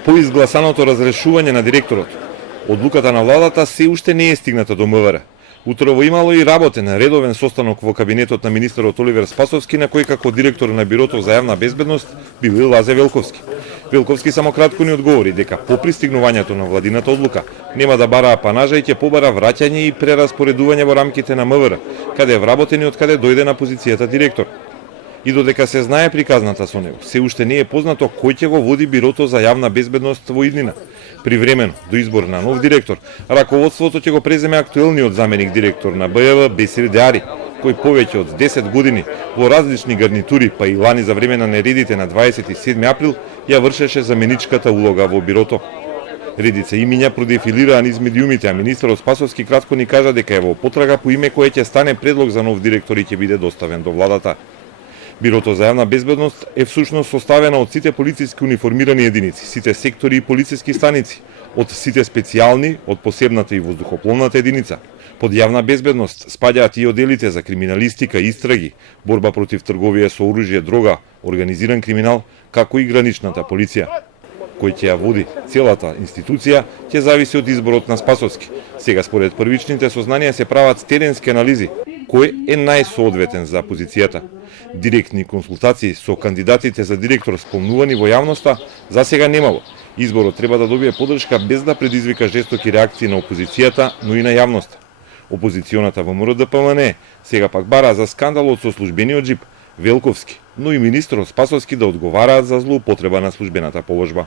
По изгласаното разрешување на директорот, одлуката на владата се уште не е стигната до МВР. Утрово имало и работен редовен состанок во кабинетот на министерот Оливер Спасовски, на кој како директор на Бирото за јавна безбедност бил и Лазе Велковски. Велковски само кратко ни одговори дека по пристигнувањето на владината одлука нема да бараа панажа и ќе побара враќање и прераспоредување во рамките на МВР, каде е вработен и од каде дојде на позицијата директор. И додека се знае приказната со него, се уште не е познато кој ќе го води Бирото за јавна безбедност во иднина. Привремено, до избор на нов директор, раководството ќе го преземе актуелниот заменик директор на БЈВ Бесир Деари, кој повеќе од 10 години во различни гарнитури, па и лани за време на нередите на 27 април, ја вршеше заменичката улога во Бирото. Редица имиња продефилираа низ медиумите, а министерот Спасовски кратко ни кажа дека е во потрага по име кое ќе стане предлог за нов директор и ќе биде доставен до владата. Бирото за јавна безбедност е всушност составена од сите полициски униформирани единици, сите сектори и полициски станици, од сите специјални, од посебната и воздухопловната единица. Под јавна безбедност спаѓаат и оделите за криминалистика, истраги, борба против трговија со оружје, дрога, организиран криминал, како и граничната полиција. Кој ќе ја води целата институција, ќе зависи од изборот на Спасовски. Сега според првичните сознанија се прават теренски анализи, кој е најсоодветен за позицијата. Директни консултации со кандидатите за директор спомнувани во јавноста за сега немало. Изборот треба да добие поддршка без да предизвика жестоки реакции на опозицијата, но и на јавноста. Опозиционата ВМРО ДПМН сега пак бара за скандалот со службениот џип Велковски, но и министрот Спасовски да одговараат за злоупотреба на службената положба.